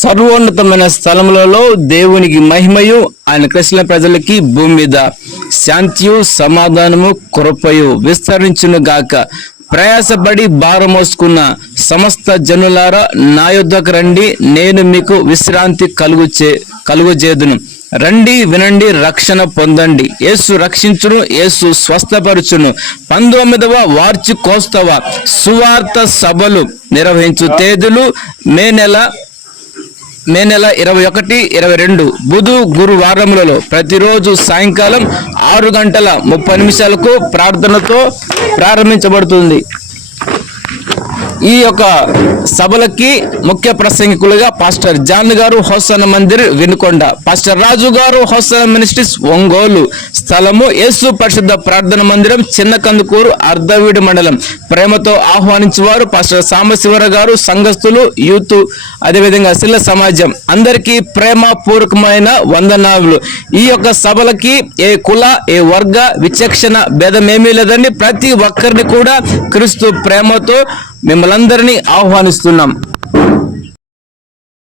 సర్వోన్నతమైన స్థలములలో దేవునికి మహిమయు, ఆయన కృష్ణ ప్రజలకి భూమి మీద శాంతియు సమాధానము కృపయు విస్తరించును గాక. ప్రయాసపడి భారమోసుకున్న సమస్త జనులారా నా యొద్దకు రండి, నేను మీకు విశ్రాంతి కలుగుచేదును. రండి, వినండి, రక్షణ పొందండి. యేసు రక్షించును, యేసు స్వస్థపరచును. 19వ వార్షికోత్సవ సువార్త సభలు నిర్వహించు తేదీలు మే నెల 21, 22 బుధ గురువారములలో ప్రతిరోజు సాయంకాలం 6:30 ప్రార్థనతో ప్రారంభించబడుతుంది. ఈ యొక్క సభలకి ముఖ్య ప్రసంగికులుగా పాస్టర్ జాన్ గారు, హోసన్న మందిర్ వినుకొండ, పాస్టర్ రాజు గారు, హోసన్న మినిస్ట్రీస్ ఒంగోలు. స్థలము యేసు పరిశుద్ధ ప్రార్థన మందిరం, చిన్న కందుకూరు, అర్ధవీడు మండలం. ప్రేమతో ఆహ్వానించేవారు పాస్టర్ సాంబశివర గారు, సంఘస్థులు, యూత్, అదేవిధంగా శిల్ల సమాజం. అందరికీ ప్రేమ పూర్వకమైన వందనాలు. ఈ యొక్క సభలకి ఏ కుల, ఏ వర్గ విచక్షణ భేదమేమీ లేదండి. ప్రతి ఒక్కరిని కూడా క్రీస్తు ప్రేమతో మిమ్మల్ని అందరినీ ఆహ్వానిస్తున్నాం.